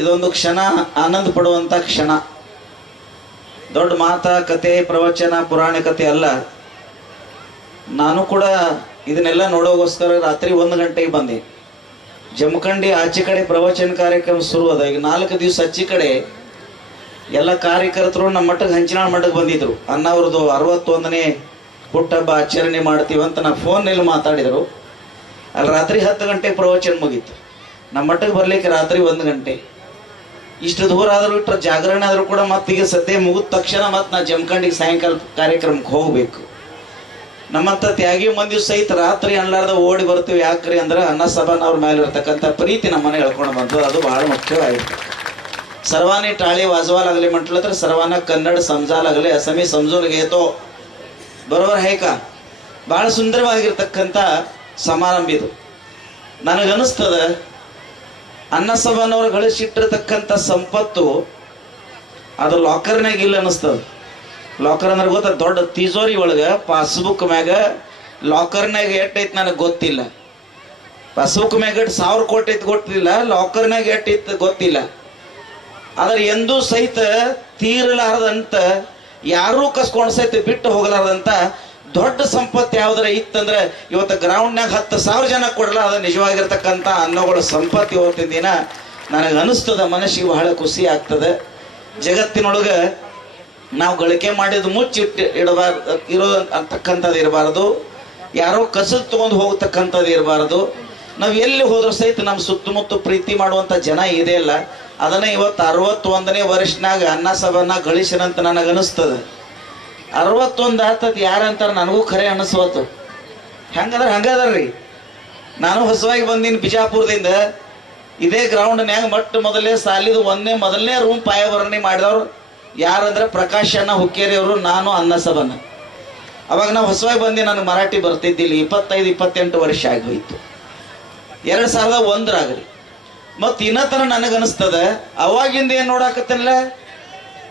ಇದೊಂದು ಕ್ಷಣ ಆನಂದ ಪಡುವಂಥ ಕ್ಷಣ. ದೊಡ್ಡ ಮಾತ ಕತೆ ಪ್ರವಚನ ಪುರಾಣಿಕತೆ ಅಲ್ಲ. ನಾನು ಕೂಡ ಇದನ್ನೆಲ್ಲ ನೋಡೋಗೋಸ್ಕರ ರಾತ್ರಿ 1 ಗಂಟೆಗೆ ಬಂದೆ. ಜಮಖಂಡಿ ಆಚೆ ಕಡೆ ಪ್ರವಚನ ಕಾರ್ಯಕ್ರಮ ಶುರು ಅದ. ಈಗ 4 ದಿವಸ ಆಚೆ ಕಡೆ ಎಲ್ಲ ಕಾರ್ಯಕರ್ತರು ನಮ್ಮ ಮಠಕ್ಕೆ ಹಂಚಿನಾಳ್ ಮಠಕ್ಕೆ ಬಂದಿದ್ರು. ಅಣ್ಣವ್ರದ್ದು 61ನೇ ಹುಟ್ಟಹಬ್ಬ ಆಚರಣೆ ಮಾಡ್ತೀವಂತ ನಾ ಫೋನ್ನಲ್ಲಿ ಮಾತಾಡಿದರು. ಅಲ್ಲಿ ರಾತ್ರಿ 10 ಗಂಟೆಗೆ ಪ್ರವಚನ ಮುಗೀತು. ನಮ್ಮ ಮಠಕ್ಕೆ ಬರ್ಲಿಕ್ಕೆ ರಾತ್ರಿ 1 ಗಂಟೆ. ಇಷ್ಟು ದೂರ ಆದರೂ ಇಟ್ಟರೆ ಜಾಗರಣೆ ಆದರೂ ಕೂಡ ಮತ್ತೀಗ ಸದ್ಯ ಮುಗಿದ ತಕ್ಷಣ ಮತ್ತೆ ನಾ ಜಮಖಂಡಿಗೆ ಸಾಯಂಕಾಲ ಕಾರ್ಯಕ್ರಮಕ್ಕೆ ಹೋಗಬೇಕು. ನಮ್ಮಂಥ ತ್ಯಾಗಿ ಮಂದಿ ಸಹಿತ ರಾತ್ರಿ ಅನ್ಲಾರ್ದ ಓಡಿ ಬರ್ತೀವಿ. ಯಾಕ್ರಿ ಅಂದ್ರೆ ಅನ್ನ ಸಭಾನವ್ರ ಮೇಲೆ ಇರ್ತಕ್ಕಂಥ ಪ್ರೀತಿ ನಮ್ಮ ಮನೆ ಹೇಳ್ಕೊಂಡು ಬಂತು. ಅದು ಬಹಳ ಮುಖ್ಯವಾಗಿತ್ತು. सर्वांनी टाळी वाजवा लागले म्हटलं तर सर्वांना कन्नड समजा लागले असं मी समजून घेतो. बरोबर आहे का? ಭಾಳ ಸುಂದರವಾಗಿರ್ತಕ್ಕಂಥ ಸಮಾರಂಭ ಇದು. ನನಗನ್ನಿಸ್ತದ ಅನ್ನಸಭಾನವ್ರು ಗಳಿಸಿಟ್ಟಿರ್ತಕ್ಕಂಥ ಸಂಪತ್ತು ಅದು ಲಾಕರ್ನಾಗ ಇಲ್ಲ ಅನ್ನಿಸ್ತದ. ಲಾಕರ್ ಅಂದ್ರೆ ಗೊತ್ತ, ದೊಡ್ಡ ತಿಜೋರಿ ಒಳಗೆ ಪಾಸ್ಬುಕ್ ಮ್ಯಾಗ ಲಾಕರ್ನಾಗ ಎಟ್ಟೈತಿ ನನಗೆ ಗೊತ್ತಿಲ್ಲ. ಪಾಸ್ಬುಕ್ ಮ್ಯಾಗ 1000 ಕೋಟಿ ಐತಿ ಗೊತ್ತಿಲ್ಲ, ಲಾಕರ್ನಾಗ ಎಟ್ಟೈತಿ ಗೊತ್ತಿಲ್ಲ. ಆದ್ರೆ ಎಂದೂ ಸಹಿತ ತೀರಲಾರದಂತ, ಯಾರೂ ಕಸ್ಕೊಂಡು ಸಹಿತ ಬಿಟ್ಟು ಹೋಗಲಾರದಂತ ದೊಡ್ಡ ಸಂಪತ್ತು ಯಾವ್ದಾರ ಇತ್ತಂದ್ರೆ ಇವತ್ತು ಗ್ರೌಂಡ್ನಾಗ 10,000 ಜನ ಕೊಡಲ್ಲ. ಅದು ನಿಜವಾಗಿರ್ತಕ್ಕಂಥ ಅನ್ನಗಳ ಸಂಪತ್ತು ಇವತ್ತಿನ ದಿನ ನನಗೆ ಅನಿಸ್ತದ. ಮನಸ್ಸಿಗೆ ಬಹಳ ಖುಷಿ ಆಗ್ತದೆ. ಜಗತ್ತಿನೊಳಗೆ ನಾವು ಗಳಿಕೆ ಮಾಡಿದ ಮುಚ್ಚಿಟ್ಟು ಇರೋ ಅಂತಕ್ಕಂಥದ್ದು ಇರಬಾರ್ದು. ಯಾರೋ ಕಸದ ತಗೊಂಡು ಹೋಗ್ತಕ್ಕಂಥದ್ದು ಇರಬಾರ್ದು. ನಾವು ಎಲ್ಲಿ ಹೋದ್ರೂ ಸಹಿತ ನಮ್ಮ ಸುತ್ತಮುತ್ತ ಪ್ರೀತಿ ಮಾಡುವಂಥ ಜನ ಇದೆಯಲ್ಲ, ಅದನ್ನ ಇವತ್ತು 61ನೇ ವರ್ಷನಾಗ ಅನ್ನ ಸಭಾನ ಗಳಿಸಿನಂತ ನನಗೆ ಅನಿಸ್ತದೆ. 61 ಆತದ ಯಾರಂತಾರೆ ನನಗೂ ಖರೆ ಅನಿಸ್ವತ್ತು. ಹೆಂಗಂದ್ರೆ ಹಂಗದರ್ರಿ. ನಾನು ಹೊಸವಾಗಿ ಬಂದೀನಿ ಬಿಜಾಪುರದಿಂದ. ಇದೇ ಗ್ರೌಂಡ್ನ್ಯಾಗ ಮೊದಲೇ ಸಾಲಿದು ಮೊದಲನೇ ರೂಮ್ ಪಾಯವರ್ಣಿ ಮಾಡಿದವ್ರು ಯಾರಂದ್ರೆ ಪ್ರಕಾಶ್ ಅಣ್ಣ ಹುಕ್ಕೇರಿ ಅವರು, ನಾನು ಅನ್ನ ಸಭಾನ. ಅವಾಗ ನಾವು ಹೊಸವಾಗಿ ಬಂದು ನನಗೆ ಮರಾಠಿ ಬರ್ತಿದ್ದಿಲ್ಲ. 25-28 ವರ್ಷ ಆಗೋಯ್ತು. 2001 ಮತ್ತು ಇನ್ನತರ ನನಗನ್ನಿಸ್ತದ. ಅವಾಗಿಂದ ಏನು ನೋಡಾಕತ್ತಲ್ಲ,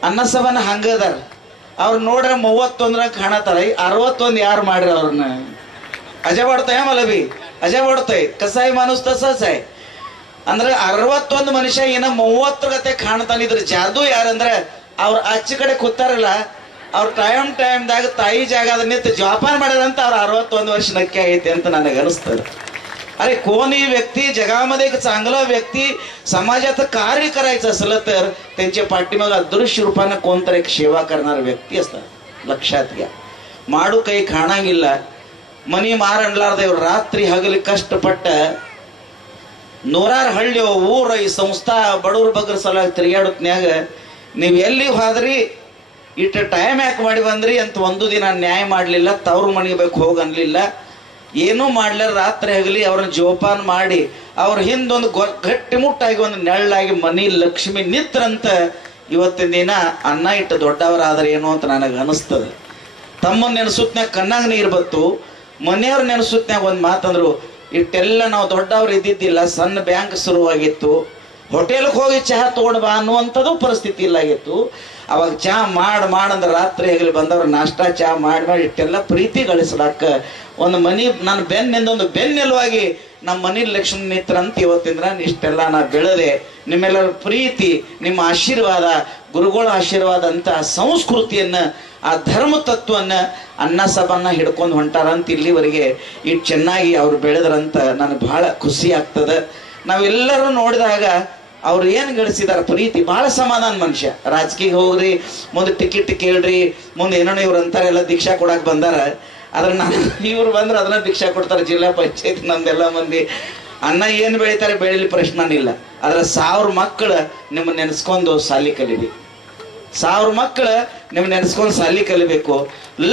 ಅನ್ನ ಸಭಾನ ಹಂಗದಾರ. ಅವ್ರು ನೋಡ್ರೆ 31 ಕಾಣತಾರ. 61 ಯಾರು ಮಾಡ್ರಿ ಅವ್ರನ್ನ? अजय वाढतोय मला बी अजय वाढतोय. कसं आहे माणूस तसाच आहे. ಅಂದ್ರೆ 61 ಮನುಷ್ಯ ಏನ 30 ಗತೆ ಕಾಣ್ತಾನಿದ್ರ. ಜಾದು ಯಾರಂದ್ರೆ ಅವ್ರು ಆಚೆ ಕಡೆ ಕೂತಾರಲ್ಲ, ಅವ್ರ ಟೈಮ್ದಾಗ ತಾಯಿ ಜಾಗದ ನಿಂತು ಜೋಪಾನ ಮಾಡಿದಂತ ಅವ್ರ 61 ವರ್ಷ ನಕ್ಕೆ ಆಗೈತೆ ಅಂತ ನನಗೆ ಅನಿಸ್ತದೆ. अरे कोणी व्यक्ती जगामध्ये एक चांगला व्यक्ती समाजाचं कार्य करायचं असलं तर त्यांच्या पाठीमाग अदृश्य रूपाने कोणतरी एक सेवा करणारा व्यक्ती असतात. लक्षात घ्या. माडू काही खाणांगिಲ್ಲ, ಮನಿ ಮಾರಣ್ಲಾರ್ದ ಇವ್ರು ರಾತ್ರಿ ಹಗಲಿ ಕಷ್ಟಪಟ್ಟ ನೂರಾರು ಹಳ್ಳಿ ಊರ ಈ ಸಂಸ್ಥಾ ಬಡವ್ರ ಬಗ್ಗೆ ಸಲ ತಿರುಗಾಡೋತ್ನ್ಯಾಗ ನೀವು ಎಲ್ಲಿ ಹೋದ್ರಿ, ಇಟ್ಟು ಟೈಮ್ ಯಾಕೆ ಮಾಡಿ ಬಂದ್ರಿ ಅಂತ ಒಂದು ದಿನ ನ್ಯಾಯ ಮಾಡಲಿಲ್ಲ. ತವ್ರ ಮನೆಗೆ ಬೇಕು ಹೋಗಿ ಅನ್ಲಿಲ್ಲ. ಏನೂ ಮಾಡ್ಲಾರ ರಾತ್ರಿ ಹಗಲಿ ಅವ್ರನ್ನ ಜೋಪಾನ ಮಾಡಿ ಅವ್ರ ಹಿಂದೊಂದು ಗಟ್ಟಿಮುಟ್ಟಾಗಿ ಒಂದು ನೆಳ್ಳಾಗಿ ಮನಿ ಲಕ್ಷ್ಮಿ ನಿತ್ರಂತ ಇವತ್ತಿನ ದಿನ ಅನ್ನ ಇಟ್ಟು ದೊಡ್ಡವರಾದ್ರೆ ಏನು ಅಂತ ನನಗೆ ಅನಿಸ್ತದೆ. ತಮ್ಮನ್ನ ನೆನೆಸುತ್ನ್ಯಾಗ ಕಣ್ಣಾಗ ನೀರು ಬತ್ತು. ಮನೆಯವ್ರ ನೆನೆಸುತ್ನ್ಯಾಗ ಒಂದು ಮಾತಂದ್ರು, ಇಟ್ಟೆಲ್ಲ ನಾವು ದೊಡ್ಡವ್ರು ಇದ್ದಿದ್ದಿಲ್ಲ, ಸಣ್ಣ ಬ್ಯಾಂಕ್ ಶುರುವಾಗಿತ್ತು, ಹೋಟೆಲ್ಗೆ ಹೋಗಿ ಚಹಾ ತೊಗೊಂಡು ಬಾ ಅನ್ನುವಂಥದ್ದು ಪರಿಸ್ಥಿತಿ ಇಲ್ಲಾಗಿತ್ತು. ಅವಾಗ ಚಹಾ ಮಾಡಂದ್ರೆ ರಾತ್ರಿ ಹಗಲಿ ಬಂದವ್ರು ನಾಷ್ಟಾ ಚಹಾ ಮಾಡಿ ಇಟ್ಟೆಲ್ಲ ಪ್ರೀತಿ ಗಳಿಸ್ಲಾಕ ಒಂದು ಮನಿ ನನ್ನ ಬೆನ್ನಿಂದ ಒಂದು ಬೆನ್ನೆಲುವಾಗಿ ನಮ್ಮ ಮನಿ ಲಕ್ಷ್ಮಿ ನಿತ್ರಂತ ಇವತ್ತಿಂದ್ರ ಇಷ್ಟೆಲ್ಲ ನಾ ಬೆಳೆದೆ. ನಿಮ್ಮೆಲ್ಲರ ಪ್ರೀತಿ, ನಿಮ್ಮ ಆಶೀರ್ವಾದ, ಗುರುಗಳ ಆಶೀರ್ವಾದ ಅಂತ ಸಂಸ್ಕೃತಿಯನ್ನ, ಆ ಧರ್ಮ ತತ್ವನ್ನ ಅನ್ನ ಸಭಾನ ಹಿಡ್ಕೊಂಡು ಹೊಂಟಾರಂತ ಇಲ್ಲಿವರೆಗೆ ಇಷ್ಟು ಚೆನ್ನಾಗಿ ಅವ್ರು ಬೆಳೆದ್ರಂತ ನನಗೆ ಬಹಳ ಖುಷಿ ಆಗ್ತದೆ. ನಾವೆಲ್ಲರೂ ನೋಡಿದಾಗ ಅವ್ರು ಏನು ಗಳಿಸಿದಾರ ಪ್ರೀತಿ, ಭಾಳ ಸಮಾಧಾನ ಮನುಷ್ಯ. ರಾಜಕೀಯ ಹೋಗ್ರಿ, ಮುಂದೆ ಟಿಕೆಟ್ ಕೇಳ್ರಿ, ಮುಂದೆ ಏನೋ ಇವ್ರು ಅಂತಾರೆ ಎಲ್ಲ ದೀಕ್ಷಾ ಕೊಡಕ್ಕೆ ಬಂದಾರ. ಆದ್ರೆ ನಾನು ಇವ್ರು ಬಂದ್ರೆ ಅದನ್ನ ದೀಕ್ಷಾ ಕೊಡ್ತಾರೆ. ಜಿಲ್ಲಾ ಪಂಚಾಯತ್ ನಮ್ದೆಲ್ಲ ಮಂದಿ ಅನ್ನ ಏನು ಬೆಳಿತಾರೆ ಬೆಳಿಲಿ ಪ್ರಶ್ನೆನಿಲ್ಲ. ಆದ್ರೆ 1000 ಮಕ್ಕಳು ನಿಮ್ಮ ನೆನೆಸ್ಕೊಂಡು ಸಾಲಿ ಕಲಿಬೇಕು. 1000 ಮಕ್ಕಳು ನಿಮ್ಮ ನೆನೆಸ್ಕೊಂಡು ಸಾಲಿ ಕಲಿಬೇಕು.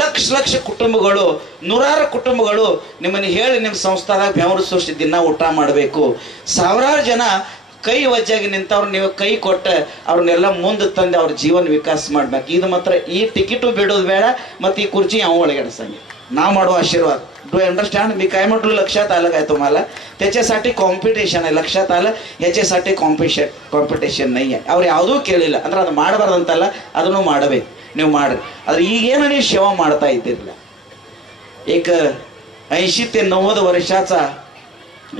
ಲಕ್ಷ ಕುಟುಂಬಗಳು, ನೂರಾರು ಕುಟುಂಬಗಳು ನಿಮ್ಮನ್ನು ಹೇಳಿ ನಿಮ್ಮ ಸಂಸ್ಥಾದಾಗ ಬೆವರು ಸೃಷ್ಟಿ ದಿನ ಊಟ ಮಾಡಬೇಕು. 1000 ಜನ ಕೈ ವಜ್ಜಾಗಿ ನಿಂತವ್ರು ನೀವು ಕೈ ಕೊಟ್ಟ ಅವ್ರನ್ನೆಲ್ಲ ಮುಂದೆ ತಂದು ಅವ್ರ ಜೀವನ ವಿಕಾಸ ಮಾಡ್ಬೇಕು. ಇದು ಮಾತ್ರ ಈ ಟಿಕೆಟು ಬಿಡೋದು ಬೇಡ, ಮತ್ತು ಈ ಕುರ್ಚಿ अव ಒಳಗಡೆಸಂಗೆ ನಾವು ಮಾಡುವ आशीर्वाद. Do understand? मी काय म्हटलं लक्षात आलं काय तुम्हाला? त्याच्यासाठी कॉम्पिटिशन आहे, लक्षात आलं? याच्यासाठी कॉम्पिटिशन नाही आहे. ಅವ್ರು ಯಾವುದೂ ಕೇಳಿಲ್ಲ ಅಂದ್ರೆ ಅದು ಮಾಡಬಾರ್ದಂತಲ್ಲ, ಅದನ್ನು ಮಾಡಬೇಕು, ನೀವು ಮಾಡ್ರಿ. ಆದ್ರೆ ಈಗೇನು ನೀವು ಸೇವಾ ಮಾಡ್ತಾ ಇದ್ದಿರಲಿಲ್ಲ. एक 80 ते 90 ವರ್ಷಾचा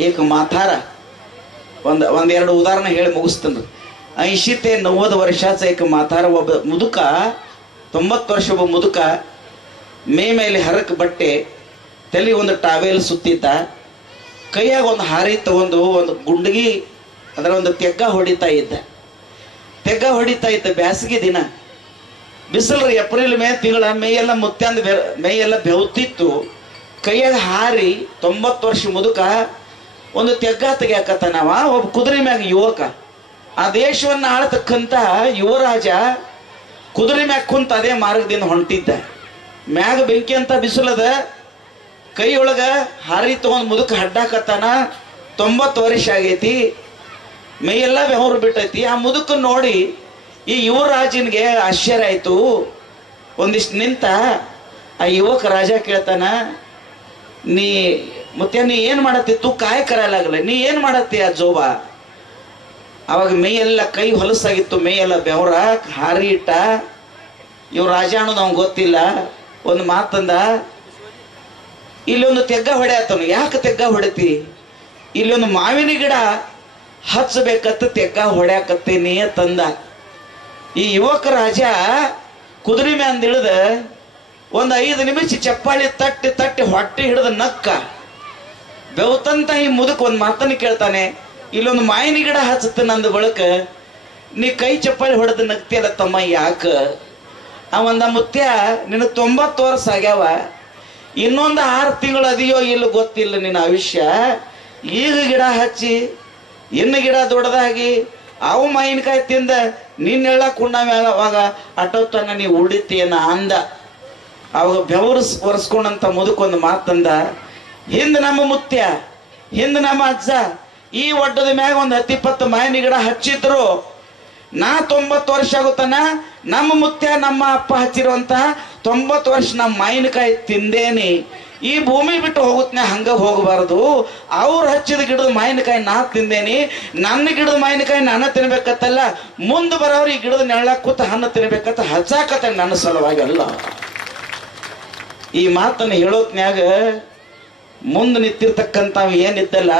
एक म्हातारा, ಒಂದೆರಡು ಉದಾಹರಣೆ ಹೇಳಿ ಮುಗಿಸ್ತೇನೆ. 80 ते 90 वर्षाचा एक म्हातारा ಒಬ್ಬ ಮುದುಕ 90 ವರ್ಷ ಒಬ್ಬ ಮುದುಕ ಮೇಲೆ ಹರಕ್ ಬಟ್ಟೆ ತಲೆ ಒಂದು ಟಾವೆಲ್ ಸುತ್ತಿದ್ದ ಕೈಯಾಗ ಒಂದು ಹಾರಿ ತಗೊಂಡು ಒಂದು ಗುಂಡಗಿ ಅದರ ಒಂದು ತೆಗ್ಗ ಹೊಡಿತಾ ಇದ್ದ ಬ್ಯಾಸಿಗೆ ದಿನ ಬಿಸಿಲು ಏಪ್ರಿಲ್ ಮೇ ತಿಂಗಳ ಮೈಯೆಲ್ಲ ಮುತ್ಯಾಂದ ಮೈಯೆಲ್ಲ ಬೆವತಿತ್ತು ಕೈಯಾಗ ಹಾರಿ 90 ವರ್ಷ ಮುದುಕ ಒಂದು ತೆಗ್ಗ ತೆಗ್ಯಾಕತ್ತಾನವ ಒಬ್ಬ ಕುದುರೆ ಮ್ಯಾಗ ಯುವಕ ಆ ದೇಶವನ್ನು ಆಳತಕ್ಕಂತ ಯುವರಾಜ ಕುದುರೆ ಮ್ಯಾಗ ಕುಂತ ಅದೇ ಮಾರ್ಗದಿಂದ ಹೊಂಟಿದ್ದ ಮ್ಯಾಗ ಬೆಂಕಿ ಅಂತ ಬಿಸಿಲದ ಕೈಯೊಳಗ ಹಾರಿ ತಗೊಂಡ್ ಮುದುಕ ಹಡ್ಡಾಕತ್ತಾನ 90 ವರ್ಷ ಆಗೈತಿ ಮೈಯೆಲ್ಲ ಬೆವರು ಬಿಟ್ಟೈತಿ ಆ ಮುದುಕ ನೋಡಿ ಈ ಯುವರಾಜನಿಗೆ ಆಶ್ಚರ್ಯ ಆಯ್ತು ಒಂದಿಷ್ಟು ನಿಂತ ಆ ಯುವಕ ರಾಜ ಕೇಳ್ತಾನ ನೀ ಏನ್ ಮಾಡತ್ತಿ ತೂ ಕಾಯ ಕರಾಲಾಗಲ್ಲ ನೀ ಏನ್ ಮಾಡತ್ತಿ ಆ ಜೋಬ ಅವಾಗ ಮೈಯೆಲ್ಲ ಕೈ ಹೊಲಸಾಗಿತ್ತು ಮೈಯೆಲ್ಲ ಬೆವರ ಹಾರಿ ಇಟ್ಟ ಇವ್ ರಾಜ ಅನ್ನೋದು ಅವ್ನು ಗೊತ್ತಿಲ್ಲ ಒಂದು ಮಾತಂದ ಇಲ್ಲೊಂದು ತೆಗ್ಗ ಹೊಡೆಯತ್ತವನು ಯಾಕೆ ತೆಗ್ಗ ಹೊಡಿತಿ ಇಲ್ಲೊಂದು ಮಾವಿನ ಗಿಡ ಹಚ್ಚಬೇಕತ್ತ ತೆಗ್ಗ ಹೊಡ್ಯಾಕತ್ತೀನಿ ತಂದ ಈ ಯುವಕ ರಾಜ ಕುದುರೆ ಮ್ಯಾಂದ ಇಳಿದ ಒಂದು 5 ನಿಮಿಷ ಚಪ್ಪಾಳಿ ತಟ್ಟಿ ಹೊಟ್ಟೆ ಹಿಡಿದ ನಕ್ಕ ಬೆವತಂತ ಈ ಮುದುಕ ಒಂದು ಮಾತನ್ನು ಕೇಳ್ತಾನೆ ಇಲ್ಲೊಂದು ಮಾವಿನ ಗಿಡ ಹಚ್ಚತ್ತೆ ನಂದು ಬಳಕ ನೀ ಕೈ ಚಪ್ಪಾಳಿ ಹೊಡೆದ ನಗ್ತಿಯಲ್ಲ ತಮ್ಮ ಯಾಕ ಅವಂದ ಮುತ್ಯ ನಿನ್ನ 90 ವರ್ಷ ಆಗ್ಯಾವ ಇನ್ನೊಂದು 6 ತಿಂಗಳು ಅದಿಯೋ ಇಲ್ಲ ಗೊತ್ತಿಲ್ಲ ನಿನ್ನ ಆಯುಷ್ಯ ಈಗ ಗಿಡ ಹಚ್ಚಿ ಇನ್ನು ಗಿಡ ದೊಡ್ಡದಾಗಿ ಅವು ಮಾವಿನಕಾಯಿ ತಿಂದ ನಿನ್ನೆಲ್ಲ ಕುಂಡ ಮ್ಯಾಗ ಅವಾಗ ಅಟೋತನ ನೀ ಉಳಿತೀಯನ ಅಂದ ಅವಾಗ ಬೆವರು ಒರೆಸ್ಕೊಂಡಂತ ಮುದುಕೊಂದು ಮಾತಂದ ಹಿಂದ ನಮ್ಮ ಮುತ್ಯ ಹಿಂದ ನಮ್ಮ ಅಜ್ಜ ಈ ಒಡ್ಡದ ಮ್ಯಾಗ ಒಂದು 10-20 ಮಾವಿನ ಗಿಡ ಹಚ್ಚಿದ್ರು ನಾ 90 ವರ್ಷ ಆಗುತ್ತಾನ ನಮ್ಮ ಮುತ್ಯ ನಮ್ಮ ಅಪ್ಪ ಹಚ್ಚಿರುವಂತ 90 ವರ್ಷ ನಮ್ಮ ಮಾವಿನಕಾಯಿ ತಿಂದೇನಿ ಈ ಭೂಮಿ ಬಿಟ್ಟು ಹೋಗುತ್ತನೆ ಹಂಗ ಹೋಗಬಾರದು ಅವ್ರು ಹಚ್ಚಿದ ಗಿಡದ ಮಾವಿನಕಾಯಿ ನಾ ತಿಂದೇನಿ ನನ್ನ ಗಿಡದ ಮಾವಿನಕಾಯಿ ನಾನು ತಿನ್ಬೇಕತ್ತಲ್ಲ ಮುಂದೆ ಬರೋರು ಈ ಗಿಡದ ನೆರಳಾಗ ಕೂತ ಹಣ್ಣು ತಿನ್ಬೇಕಂತ ಹಚ್ಚಾಕತ್ತ ನನ್ನ ಸಲುವಾಗಿ ಅಲ್ಲ ಈ ಮಾತನ್ನು ಹೇಳೋತ್ನ್ಯಾಗ ಮುಂದೆ ನಿಂತಿರ್ತಕ್ಕಂಥ ಏನಿದ್ದಲ್ಲ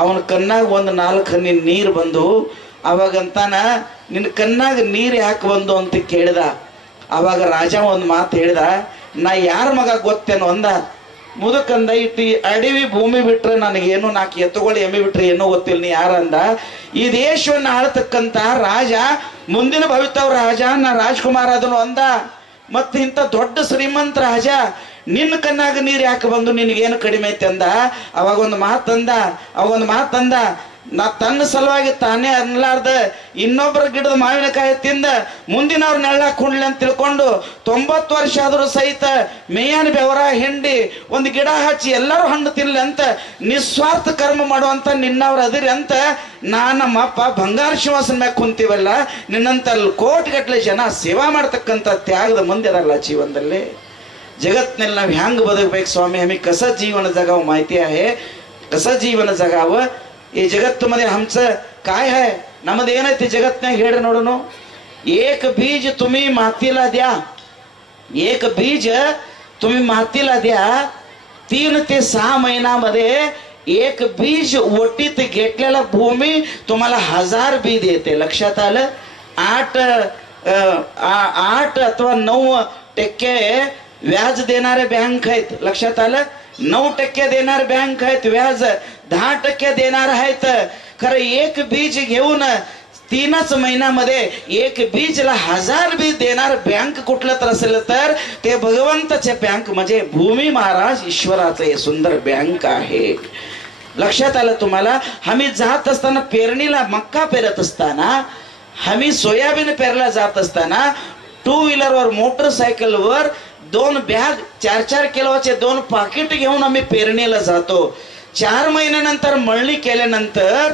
ಅವನ ಕಣ್ಣಾಗ ಒಂದು 4 ಹನಿ ನೀರು ಬಂದು ಅವಾಗಂತಾನ ನಿನ್ನ ಕಣ್ಣಾಗ ನೀರು ಯಾಕೆ ಬಂದು ಅಂತ ಕೇಳಿದ ಅವಾಗ ರಾಜ ಒಂದು ಮಾತು ಹೇಳಿದ ನಾ ಯಾರ ಮಗ ಗೊತ್ತೇನೋ ಅಂದ ಮುದುಕಂದ ಇಟ್ಟು ಅಡವಿ ಭೂಮಿ ಬಿಟ್ರೆ ನನಗೇನು 4 ಎತ್ತುಗಳು ಎಮ್ಮೆ ಬಿಟ್ರೆ ಏನೋ ಗೊತ್ತಿಲ್ಲ ನೀ ಯಾರಂದ ಈ ದೇಶವನ್ನು ಆಳ್ತಕ್ಕಂತ ರಾಜ ಮುಂದಿನ ಭವಿತವ್ರ ರಾಜ ನಾ ರಾಜ್ಕುಮಾರ್ ಅದನ್ನು ಅಂದ ಮತ್ತೆ ಇಂಥ ದೊಡ್ಡ ಶ್ರೀಮಂತ ರಾಜ ನಿನ್ನ ಕಣ್ಣಾಗ ನೀರು ಯಾಕೆ ಬಂದು ನಿನಗೇನು ಕಡಿಮೆ ಐತೆ ಅಂದ ಅವಾಗೊಂದು ಮಾತಂದ ನಾ ತನ್ನ ಸಲುವಾಗಿ ತಾನೇ ಅನ್ಲಾರ್ದ ಇನ್ನೊಬ್ಬರ ಗಿಡದ ಮಾವಿನಕಾಯಿ ತಿಂದ ಮುಂದಿನವ್ರ ನೆರಳಾಗ ಕುಂಡ್ಲಿ ಅಂತ ತಿಳ್ಕೊಂಡು 90 ವರ್ಷ ಆದರೂ ಸಹಿತ ಮೇಯನ ಬೆವರ ಹಿಂಡಿ ಒಂದು ಗಿಡ ಹಚ್ಚಿ ಎಲ್ಲರೂ ಹಣ್ಣು ತಿನ್ಲಿ ಅಂತ ನಿಸ್ವಾರ್ಥ ಕರ್ಮ ಮಾಡುವಂತ ನಿನ್ನವ್ರ ಅದಿರಿ ಅಂತ ನಮ್ಮಪ್ಪ ಬಂಗಾರ ಶಿವಾಸನ ಮ್ಯಾಗ ಕುಂತೀವಲ್ಲ ನಿನ್ನಂತ ಕೋಟಿಗಟ್ಟಲೆ ಜನ ಸೇವಾ ಮಾಡ್ತಕ್ಕಂಥ ತ್ಯಾಗದ ಮಂದಿ ಅದಲ್ಲ ಜೀವನದಲ್ಲಿ जगतನಲ್ಲಿ ನಾವು ಹ್ಯಾಂಗ ಬದುಕಬೇಕು ಸ್ವಾಮಿ हमें कसं जीवन जगावं माहिती आहे कसं जीवन जगावं ಈ जगतमध्ये आमचं काय आहे ನಮ್ಮದು ಏನೈತಿ ಜಗತ್ನಾಗ ಹೇಳಿ ನೋಡೋಣ एक बीज तुम्ही मातीला द्या एक बीज तुम्ही मातीला द्या 3 ते 6 महिन्यामध्ये एक बीज ओटीत घेतलेला भूमी तुम्हाला 1000 बी देते लक्षात आलं 8 अथवा 9% व्याज देणारे बँक आहेत लक्षात आलं 9% देणारे बँक आहेत व्याज 10% देणार आहेत खरं एक बीज घेऊन 3च महिन्यामध्ये एक बीजला 1000 बीज देणार बँक कुठलं तर असेल तर ते भगवंताचे बँक म्हणजे भूमी महाराज ईश्वराचे सुंदर बँक आहे लक्षात आलं तुम्हाला आम्ही जात असताना पेरणीला मक्का पेरत असताना आम्ही सोयाबीन पेरला जात असताना 2 व्हीलरवर मोटरसायकलवर 2 बॅग 4-4 किलोचे 2 पाकिट घेऊन आम्ही पेरणीला जातो 4 महिन्यानंतर मळणी केल्यानंतर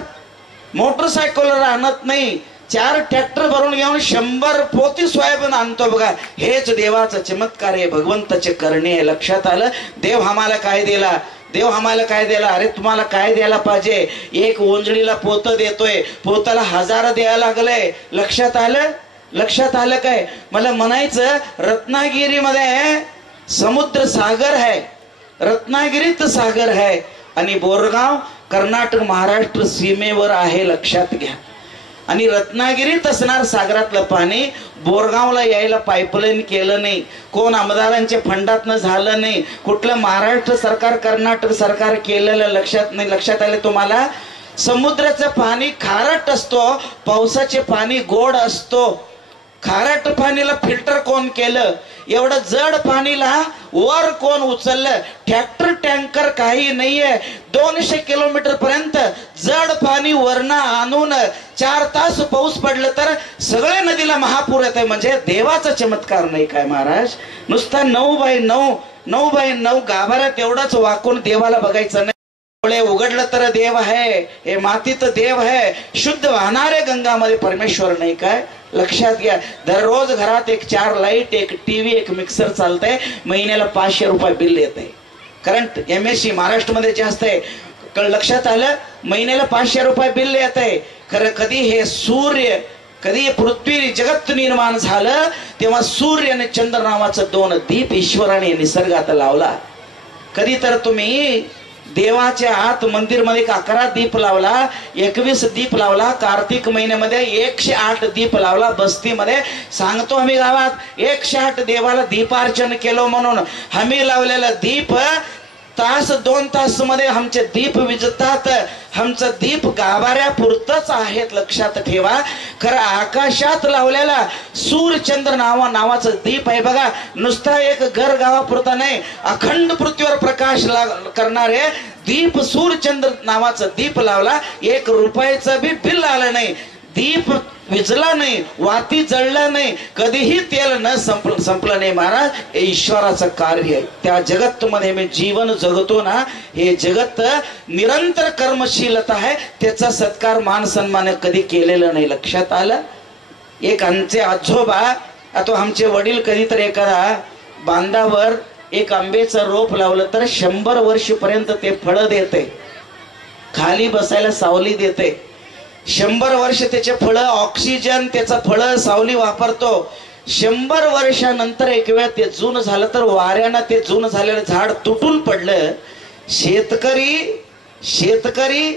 मोटरसायकलवर आणत नाही 4 ट्रॅक्टर भरून घेऊन 100 पोती सोयाबीन आणतो बघा हेच देवाचा चमत्कार आहे भगवंताचे करणे आहे लक्षात आलं देव आम्हाला काय दिला अरे तुम्हाला काय द्यायला पाहिजे एक ओंजळीला पोत देतोय पोताला 1000 द्यायला लागलंय लक्षात आलं काय मला म्हणायचं रत्नागिरीमध्ये समुद्र सागर आहे रत्नागिरीत सागर आहे आणि बोरगाव कर्नाटक महाराष्ट्र सीमेवर आहे लक्षात घ्या आणि रत्नागिरीत असणार सागरातलं पाणी बोरगावला यायला पाईपलाईन केलं नाही, कोण आमदारांच्या फंडातनं झालं नाही, कुठलं महाराष्ट्र सरकार कर्नाटक सरकार केलेलं लक्षात नाही. लक्षात आले तुम्हाला? समुद्राचं पाणी खारट असतो, पावसाचे पाणी गोड असतो. खारट पाणीला फिल्टर कोण केलं? एवढं जड पाणीला वर कोण उचललं? ट्रॅक्टर टँकर काही नाहीये, 200 किलोमीटर पर्यंत जड पाणी वरनं आणून 4 तास पाऊस पडलं तर सगळे नदीला महापूर येते. म्हणजे देवाचा चमत्कार नाही काय महाराज? नुसता 9x9 गाभाऱ्यात एवढंच वाकून देवाला बघायचं नाही. डोळे उघडलं तर देव आहे, हे मातीत देव आहे, शुद्ध वाहणारे गंगामध्ये परमेश्वर नाही काय? लक्षात घ्या. दररोज घरात एक 4 लाईट, एक टीव्ही, एक मिक्सर चालतंय, महिन्याला 500 रुपये बिल येते. करंट MSC महाराष्ट्रामध्ये जास्त आहे. लक्षात आलं? महिन्याला 500 रुपये बिल येते. खरं कधी हे सूर्य, कधी पृथ्वी जगत निर्माण झालं तेव्हा सूर्य आणि चंद्र नावाचं 2 दीप ईश्वराने निसर्गात लावला. कधी तर तुम्ही देवाच्या आत मंदिरमध्ये 11 दीप लावला, 21 दीप लावला, कार्तिक महिन्यामध्ये 108 दीप लावला. बस्तीमध्ये सांगतो आम्ही गावात 108 देवाला दीपार्चन केलो म्हणून आम्ही लावलेला दीप तास 2 तास मध्ये आमचे दीप विजतात. आमचं दीप गाभाऱ्या पुरतच आहेत. लक्षात ठेवा. खरं आकाशात लावलेला सूर्यचंद्र नावाचं दीप आहे बघा, नुसता एक घर गावापुरता नाही, अखंड पृथ्वीवर प्रकाश करणारे दीप सूर्यचंद्र नावाचं दीप लावला. 1 रुपयाचं बी बिल आलं नाही, दीप विजला नाही, वाती जळला नाही, कधीही तेल न संपलं नाही. महाराज हे ईश्वराचं कार्य आहे. त्या जगत मध्ये मी जीवन जगतो ना, हे जगत निरंतर कर्मशीलता आहे, त्याचा सत्कार मान सन्मान कधी केलेला नाही. लक्षात आलं? एक आमचे आजोबा, आता आमचे वडील कधीतरी एखादा बांधावर एक आंब्याचं रोप लावलं तर 100 वर्षपर्यंत ते फळं देते, खाली बसायला सावली देते. 100 वर्ष त्याचे फळं, ऑक्सिजन त्याचं फळं सावली वापरतो. 100 वर्षानंतर एक वेळ ते जून झालं तर वाऱ्यानं ते जून झालेलं झाड तुटून पडलं. शेतकरी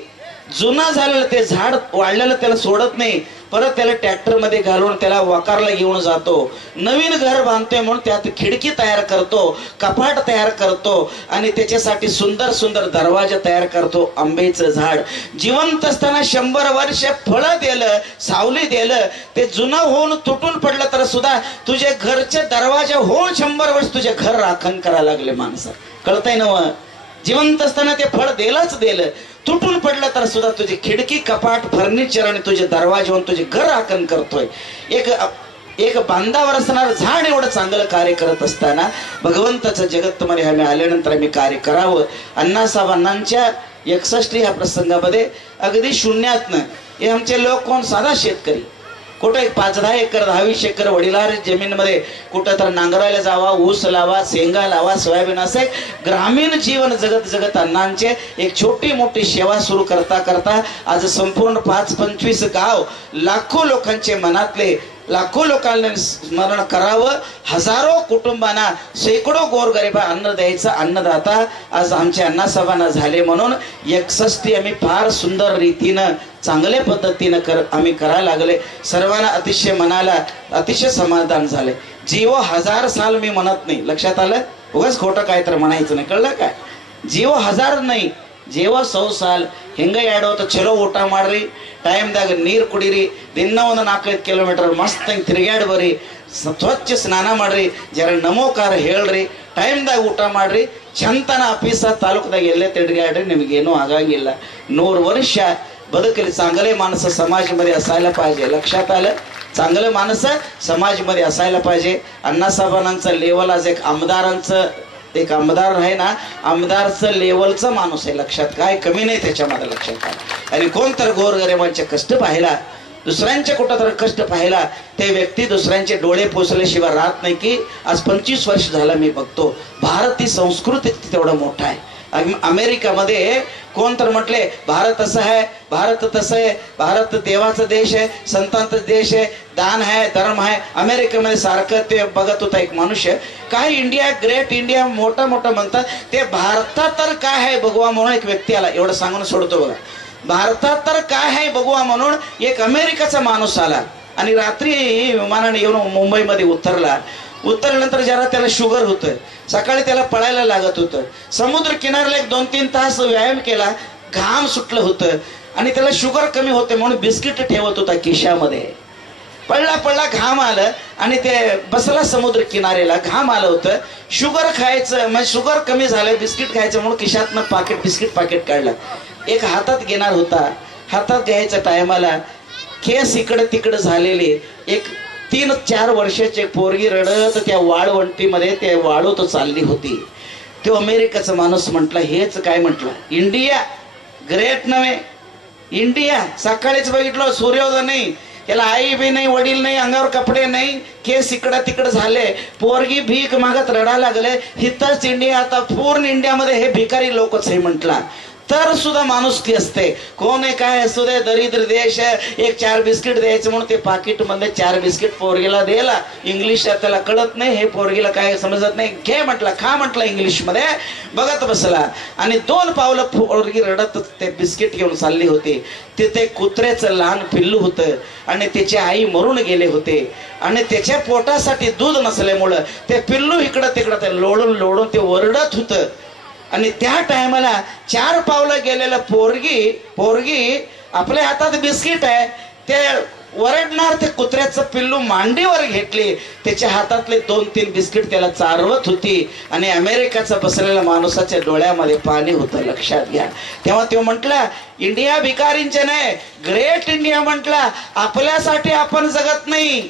जुनं झालेलं ते झाड वाढलेलं त्याला सोडत नाही, परत त्याला ट्रॅक्टर मध्ये घालून त्याला वकारला घेऊन जातो. नवीन घर बांधतोय म्हणून त्यात खिडकी तयार करतो, कपाट तयार करतो आणि त्याच्यासाठी सुंदर सुंदर दरवाजा तयार करतो. आंब्याचं झाड जिवंत असताना 100 वर्ष फळं दिलं, सावली दिलं. ते जुनं होऊन तुटून पडलं तर सुद्धा तुझे घरचे दरवाजा होऊन 100 वर्ष तुझे घर राखण करायला लागले. माणसं कळतंय ना? जिवंत असताना ते फळ दिलं, तुटून पडलं तर सुद्धा तुझी खिडकी, कपाट, फर्निचर आणि तुझे दरवाजे होऊन तुझे घर राखण करतोय. एक बांधावर असणार झाड एवढं चांगलं कार्य करत असताना भगवंताच्या जगतमध्ये आम्ही आल्यानंतर आम्ही कार्य करावं. अण्णासाहेब अण्णांच्या 61 ह्या प्रसंगामध्ये अगदी शून्यातनं हे आमचे लोक कोण, साधा शेतकरी, कुठं एक 5-10 एकर 10-20 एकर वडिलार जमीनमध्ये कुठं तर नांगरायला जावा, ऊस लावा, शेंगा लावा, सोयाबीन, असे ग्रामीण जीवन जगत अण्णांचे एक छोटी मोठी सेवा सुरू करता आज संपूर्ण 5-25 गाव, लाखो लोकांचे मनातले, लाखो लोकांना स्मरण करावं. हजारो कुटुंबांना, शेकडो गोरगरिबा अन्न द्यायचं अन्नदाता आज आमच्या अण्णासाहेबांना झाले. म्हणून 61 आम्ही फार सुंदर रीतीनं चांगल्या पद्धतीनं आम्ही करायला लागले. सर्वांना अतिशय मनाला अतिशय समाधान झाले. जीव 1000 साल मी म्हणत नाही. लक्षात आलं? उगाच खोटं काय तर म्हणायचं नाही. कळलं काय? जीव 1000 नाही, ಜೀವ 100 ಸಾಲ್ ಹಿಂಗ ಯಾಡೋತ ಚಲೋ ಊಟ ಮಾಡ್ರಿ, ಟೈಮ್ದಾಗ ನೀರು ಕುಡೀರಿ, ದಿನ ಒಂದು 4-5 ಕಿಲೋಮೀಟರ್ ಮಸ್ತ್ ಹಂಗೆ ತಿರುಗಾಡಿ ಬರ್ರಿ, ಸ್ವಚ್ಛ ಸ್ನಾನ ಮಾಡ್ರಿ, ಜರ ನಮೋಕಾರ ಹೇಳ್ರಿ, ಟೈಮ್ದಾಗ ಊಟ ಮಾಡ್ರಿ, ಚಂತನ ಆಫೀಸ ತಾಲೂಕದಾಗ ಎಲ್ಲೇ ತಿರುಗಾಡ್ರಿ, ನಿಮಗೇನೂ ಆಗಂಗಿಲ್ಲ. 100 वर्ष बदकली. चांगले माणसं समाजामध्ये असायला पाहिजे. लक्षात आलं? चांगले माणसं समाजामध्ये असायला पाहिजे. अण्णासाहेबांचं लेवल आज एक आमदार आहे ना, आमदारचं लेवलचं माणूस आहे. लक्षात काय कमी नाही त्याच्यामध्ये. लक्षात आलं? आणि कोण तर गोरगरिबांचे कष्ट पाहिला, दुसऱ्यांचे कुठं तर कष्ट पाहिला, ते व्यक्ती दुसऱ्यांचे डोळे पुसल्याशिवाय राहत नाही. की आज 25 वर्ष झालं मी बघतो, भारत ही संस्कृती तेवढं मोठा आहे. अमेरिकामध्ये कोण तर म्हटले भारत असं आहे, भारत तसं आहे, भारत देवाचा देश आहे, संतांचा देश आहे, दान आहे, धर्म आहे. अमेरिकेमध्ये सारखं ते बघत होता एक मनुष्य. काय इंडिया ग्रेट, इंडिया मोठं मोठं म्हणतात, ते भारतात तर काय आहे बघवा म्हणून एक व्यक्ती आला. एवढं सांगून सोडतो बघा. भारतात तर काय आहे बघूया म्हणून एक अमेरिकेचा माणूस आला आणि रात्री विमानाने येऊन मुंबईमध्ये उतरल्यानंतर जरा त्याला शुगर होतं, सकाळी त्याला पळायला लागत होतं, समुद्र किनाऱ्याला 1-2-3 तास व्यायाम केला, घाम सुटलं होतं आणि त्याला शुगर कमी होते म्हणून बिस्किट ठेवत होता खिशामध्ये. पडला घाम आलं आणि ते बसला समुद्र किनाऱ्याला, घाम आलं होतं, शुगर खायचं म्हणजे शुगर कमी झालं, बिस्किट खायचं म्हणून खिशातनं बिस्किट पाकिट काढलं, एक हातात घेणार होता, हातात घ्यायच्या टायमाला केस इकडं तिकडं झालेले एक 3-4 वर्षाची पोरगी रडत त्या वाळवंटीमध्ये त्या वाळूत चालली होती. तो अमेरिकेचा माणूस म्हटला, हेच काय म्हटलं, इंडिया ग्रेट नव्हे, इंडिया. सकाळीच बघितलं सूर्योदय नाही, त्याला आई बी नाही, वडील नाही, अंगावर कपडे नाही, केस इकडं तिकडं झाले, पोरगी भीक मागत रडा लागले, हिथंच इंडिया. आता पूर्ण इंडियामध्ये हे भिकारी लोकच हे म्हटला तर सुद्धा माणुसकी असते. कोण आहे काय असू दे, दरिद्र देश, एक 4 बिस्किट द्यायचं म्हणून ते पाकिट मध्ये 4 बिस्किट पोरगीला द्यायला. इंग्लिश त्याला कळत नाही, हे पोरगीला काय समजत नाही, घे म्हटलं, खा म्हटलं इंग्लिश मध्ये, बघत बसला आणि 2 पावलं पोरगी रडत ते बिस्किट घेऊन चालली होती. तिथे कुत्र्याचं लहान पिल्लू होतं आणि त्याची आई मरून गेले होते आणि त्याच्या पोटासाठी दूध नसल्यामुळं ते पिल्लू इकडं तिकडं ते लोळून ते ओरडत होतं. आणि त्या टायमाला 4 पावलं गेलेलं पोरगी आपल्या हातात बिस्किट आहे, ते वरडणार ते कुत्र्याचं पिल्लू मांडीवर घेतली, त्याच्या हातातले 2-3 बिस्किट त्याला चारवत होती आणि अमेरिकेचा बसलेल्या माणसाच्या डोळ्यामध्ये पाणी होतं, लक्षात घ्या. तेव्हा तो म्हटला, इंडिया भिकारींचे नाही, ग्रेट इंडिया म्हटला. आपल्यासाठी आपण जगत नाही,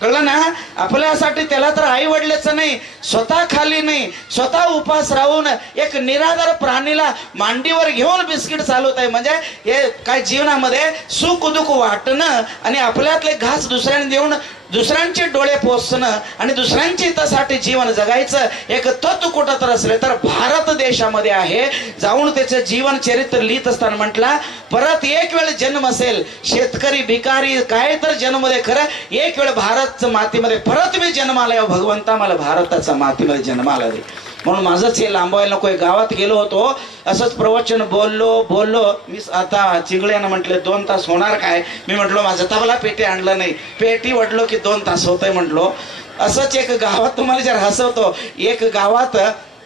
कळलं ना, आपल्यासाठी त्याला तर आई वडलेच नाही, स्वतः खाली नाही, स्वतः उपास राहून एक निराधार प्राणीला मांडीवर घेऊन बिस्किट चालवत आहे. म्हणजे हे काय जीवनामध्ये सुख दुःख वाटणं आणि आपल्यातले घास दुसऱ्याने देऊन दुसऱ्यांचे डोळे पोचणं आणि दुसऱ्यांच्या हितासाठी जीवन जगायचं एक तत्व कुठं तर असले तर भारत देशामध्ये आहे. जाऊन त्याचं जीवन चरित्र लिहित असताना म्हटला, परत एक वेळ जन्म असेल, शेतकरी भिकारी काय तर जन्म दे, खरं एक वेळ भारतच्या मातीमध्ये परत मी जन्माला, भगवंता मला भारताच्या मातीमध्ये जन्माला दे. म्हणून माझंच हे लांबवायला नको. गावात गेलो होतो, असंच प्रवचन बोललो मी. आता चिंगळ्यानं म्हटले 2 तास होणार काय, मी म्हटलो माझं तबला पेटी आणलं नाही, पेटी वडलो की 2 तास होतंय म्हटलो. असंच एक गावात, तुम्हाला जर हसवतो, एक गावात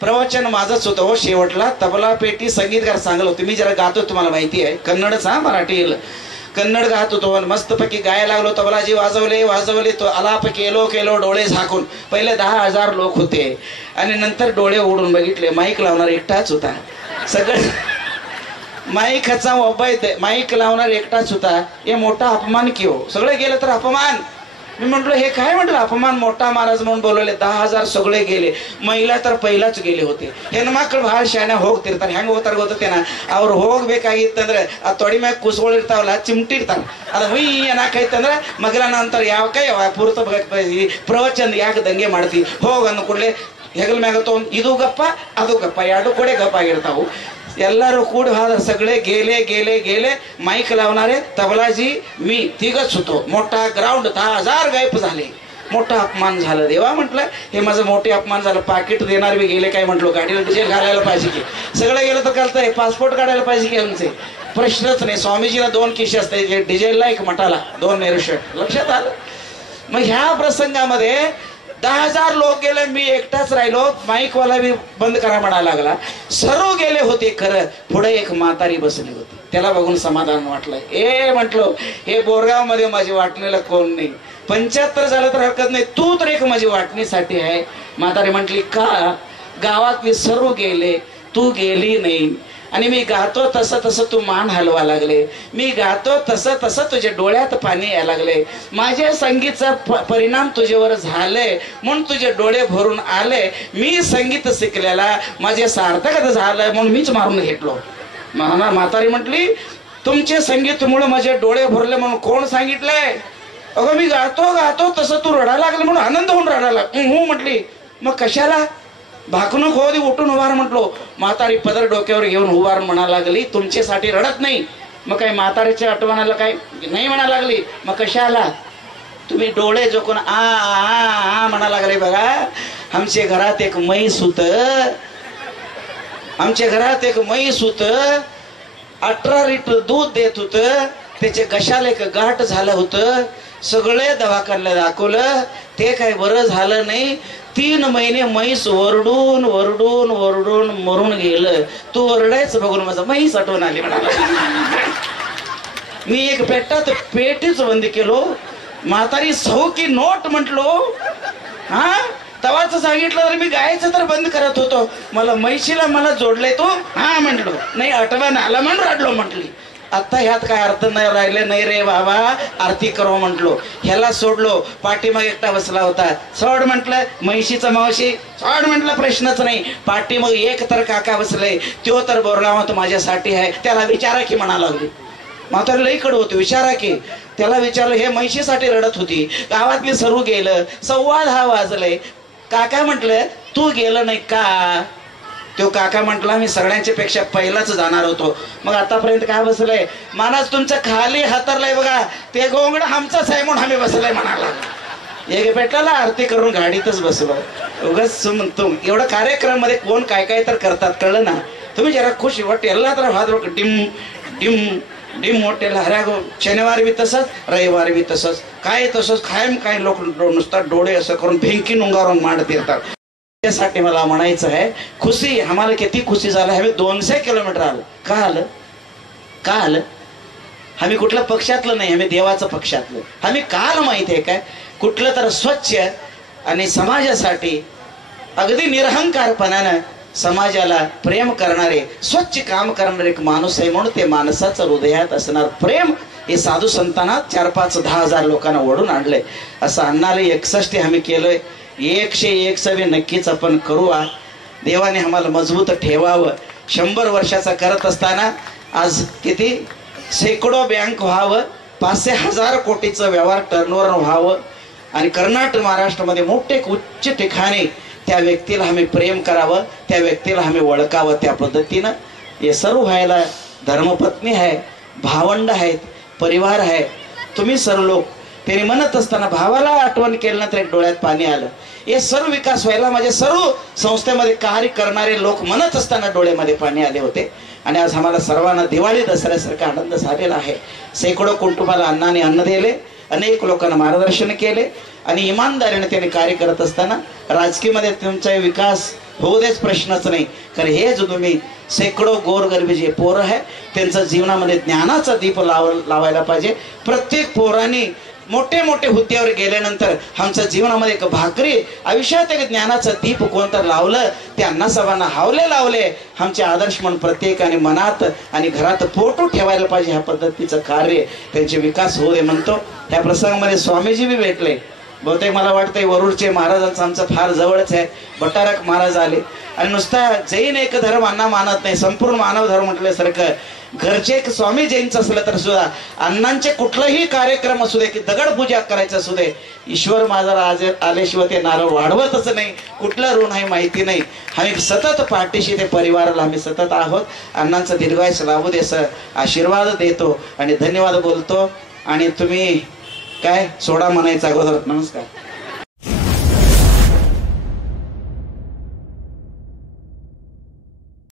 प्रवचन माझंच होतं हो, शेवटला तबला पेटी संगीतकार चांगलं होते, मी जरा गातो, तुम्हाला माहिती आहे कन्नडच, मराठी कन्नड गात होतो, मस्तपैकी गायला लागलो, तबलाजी वाजवले तो आलाप केलो डोळे झाकून. पहिले 10,000 लोक होते आणि नंतर डोळे उघडून बघितले, माईक लावणार एकटाच होता, सगळं माईकचा माईक लावणार एकटाच होता. हे मोठा अपमान की हो, सगळे गेले तर अपमान. मी म्हटलं हे काय म्हटलं, अपमान, मोठा महाराज म्हणून बोलवले, 10,000 सगळे गेले, महिला तर पहिलाच गेले होते. ಹೆಣ್ಮಕ್ಳು ಭಾಳ ಶಾನೆ ಹೋಗ್ತಿರ್ತಾರೆ, ಹೆಂಗೆ ಹೋಗ್ತಾರೆ ಗೊತ್ತೇನ, ಅವ್ರು ಹೋಗ್ಬೇಕಾಗಿತ್ತಂದ್ರೆ ಆ ತೊಡಿ ಮ್ಯಾಗ ಕುಸ್ಗಳು ಇರ್ತಾವಲ್ಲ, ಚಿಮಟಿ ಇರ್ತಾರೆ, ಅದು ಹುಯ್ ಏನಾಕೈತಂದ್ರೆ ಮಗಲನ ಅಂತಾರೆ, ಯಾವ ಕೈ ಪೂರ್ತ ಪ್ರವಚನ ಯಾಕೆ ದಂಗೆ ಮಾಡ್ತೀವಿ, ಹೋಗ ಅಂದ ಕೂಡಲೇ ಹೆಗಲ ಮ್ಯಾಗ ತಗೊಂಡು ಇದು ಗಪ್ಪ ಅದು ಗಪ್ಪ, 2 ಕೊಡೆ ಗಪ್ಪ ಆಗಿರ್ತಾವು. ಎಲ್ಲರೂ ಕೂಡಿ होदर सगळे गेले माईक लावणारे तबलाजी मी 3घच होतो. मोठा ग्राउंड 10,000 गायब झाले, मोठा अपमान झाला. देवा म्हटलं हे माझं मोठे अपमान झालं, पाकिट देणार बी गेले काय, म्हटलो गाडीला डिझेल घालायला पाहिजे की, सगळं गेलं तर चालतंय, पासपोर्ट काढायला पाहिजे की, आमचे प्रश्नच नाही. स्वामीजीला 2 खिशे असते, डिझेलला एक मठाला 2 नेहरू शर्ट, लक्षात आलं. मग ह्या प्रसंगामध्ये 10,000 लोक गेले, मी एकटाच राहिलो. माईकवाला बी बंद करा म्हणायला लागला, सर्व गेले होते. खरं पुढे एक म्हातारी बसली होती, त्याला बघून समाधान वाटलं. म्हटलो हे बोरगाव मध्ये माझी वाटणीला कोण नाही, 75 झालं तर हरकत नाही, तू तर एक माझी वाटणीसाठी आहे. म्हातारी म्हटली, का गावातली सर्व गेले, तू गेली नाही. आणि मी गातो तसं तसं तू मान हलवा लागले, मी गातो तसं तसं तुझ्या डोळ्यात पाणी यायला लागले, माझ्या संगीतचा परिणाम तुझ्यावर झाले म्हणून तुझे डोळे भरून आले. मी संगीत शिकलेला माझे सार्थक झालं म्हणून मीच मारून घेतलो. म्हातारी म्हटली, तुमचे संगीतमुळे माझे डोळे भरले म्हणून कोण सांगितलंय? अगं मी गातो तसं तू रडायला लागलं म्हणून आनंद होऊन रडायला. हो म्हटली, मग कशाला भाकणूक होती, उठून उभार म्हटलो. म्हातारी पदर डोक्यावर घेऊन उभार म्हणा लागली, तुमच्यासाठी रडत नाही. मग काही म्हातारीच्या आठवणाला काही नाही म्हणा लागली, मग कशाला? तुम्ही डोळे जोकून आ म्हणा लागले. बघा आमच्या घरात एक म्हैस होत, 18 लिटर दूध देत होतं, त्याचे घशाला एक गाठ झालं होतं, सगळे दवाखान्याला दाखवलं, ते काय बरं झालं नाही. 3 महिने म्हैस वरडून वरडून वरडून मरून गेलं. तू वरडायचं बघून माझं म्हैस आठवण आली म्हणाला. मी एक पेटीच बंद केलो, म्हातारी सौ की नोट म्हटलो. हा तवाच सांगितलं तर मी गायचं तर बंद करत होतो. मला म्हैशीला मला जोडले तू, हा म्हटलो, नाही आठवण आला म्हणून रडलो म्हटली. आता ह्यात काय अर्थ नाही राहिले, नाही रे बाबा आरती करो म्हटलो. ह्याला सोडलो, पाठीमाग एकटा बसला होता. सोड म्हटलं, म्हैशीचं मावशी सोड म्हटलं, प्रश्नच नाही. पाठीमाग एक तर काका बसले, तो तर बोरगावात माझ्यासाठी आहे, त्याला विचारा की म्हणा लागली. म्हातारी लई कडू होती, विचारा की. त्याला विचारलं, हे म्हैशीसाठी रडत होती. गावातली सर्व गेलं, 10:15 वाजले. काका म्हटलं, तू गेलं नाही का? तो काका म्हटला, मी सगळ्यांच्या पेक्षा पहिलाच जाणार होतो. मग आतापर्यंत काय बसलंय? महाराज तुमचं खाली हातरलंय बघा, ते गोंगड आमचंच आहे म्हणून आम्ही बसलंय म्हणाला. एक पेटाला आरती करून गाडीतच बसलो. उगाच म्हणतो एवढं कार्यक्रम मध्ये कोण काय काय तर करतात, कळलं ना? तुम्ही जरा खुश वाटते ಎಲ್ಲ ತರ ಹಾದ್ರು ಡಿಮ್ ಡಿಮ್ ಡಿಮ್ मोठेला हऱ्या शनिवारी बी तसंच, रविवारी बी तसंच, काय तसंच कायम काय लोक नुसतात डोळे असं करून भेंकी नुंगारून मांडत येतात. त्यासाठी मला म्हणायचं आहे, खुशी आम्हाला किती खुशी झालं. आम्ही 200 किलोमीटर आलो. का आलं? का आलं? आम्ही कुठल्या पक्षातलं नाही, आम्ही देवाचं पक्षातलं. आम्ही काल माहिती आहे काय, कुठलं तर स्वच्छ आणि समाजासाठी अगदी निरहंकारपणानं समाजाला प्रेम करणारे, स्वच्छ काम करणारे एक माणूस आहे. म्हणून ते माणसाचं हृदयात असणार प्रेम हे साधू संतांना 4-5-10 हजार लोकांना ओढून आणलंय. असं अन्नाला 61 आम्ही केलोय. 101 सवे नक्कीच आपण करू. देवाने आम्हाला मजबूत ठेवावं. 100 वर्षाचा करत असताना आज किती शेकडो बँक व्हावं, 500,000 कोटीचं व्यवहार टर्नओव्हर व्हावं आणि कर्नाटक महाराष्ट्रामध्ये मोठे उच्च ठिकाणी त्या व्यक्तीला आम्ही प्रेम करावं, त्या व्यक्तीला आम्ही ओळखावं. त्या पद्धतीनं हे सर्व व्हायला धर्मपत्नी आहे, भावंड आहेत, परिवार आहे. तुम्ही सर्व लोक त्यांनी म्हणत असताना भावाला आठवण केल्यानंतर एक डोळ्यात पाणी आलं. हे सर्व विकास व्हायला माझे सर्व संस्थेमध्ये कार्य करणारे लोक म्हणत असताना डोळ्यामध्ये पाणी आले होते. आणि आज आम्हाला सर्वांना दिवाळी दसऱ्यासारखा आनंद झालेला आहे. शेकडो कुटुंबाला अन्नाने अन्न दिले, अनेक लोकांना मार्गदर्शन केले आणि इमानदारीने त्यांनी कार्य करत असताना राजकीयमध्ये तुमचा विकास होऊ देच प्रश्नच नाही. कारण हे जो तुम्ही शेकडो गोरगरिबी जे पोरं आहे त्यांच्या जीवनामध्ये ज्ञानाचा दीप लावायला पाहिजे. प्रत्येक पोरांनी मोठे मोठे हुद्द्यावर गेल्यानंतर आमच्या जीवनामध्ये एक भाकरी आयुष्यात एक ज्ञानाचा दीप कोणतं लावलं, त्यांना सर्वांना हावले लावले. आमचे आदर्श म्हणून प्रत्येकाने मनात आणि घरात फोटो ठेवायला पाहिजे. ह्या पद्धतीचं कार्य त्यांचे विकास होऊ दे म्हणतो. त्या प्रसंगामध्ये स्वामीजी बी भेटले. बहुतेक मला वाटतंय वरुडचे महाराजांचं आमचं फार जवळच आहे. भट्टारक महाराज आले आणि नुसता जैन एक धर्म अण्णा मानत नाही, संपूर्ण मानव धर्म म्हटल्यासारखं घरचे एक स्वामी जैनचं असलं तर सुद्धा अण्णांचे कुठलाही कार्यक्रम असू दे की दगड पूजा करायचं असू दे, ईश्वर माझा आज आल्याशिवाय ते नारळ वाढवतच नाही. कुठलं ऋण आहे माहिती नाही. आम्ही सतत पाठीशी ते परिवाराला आम्ही सतत आहोत. अण्णांचं दीर्घायुष्य लाभू दे असं आशीर्वाद देतो आणि धन्यवाद बोलतो. आणि तुम्ही काय सोडा म्हणायचा अगोदर नमस्कार.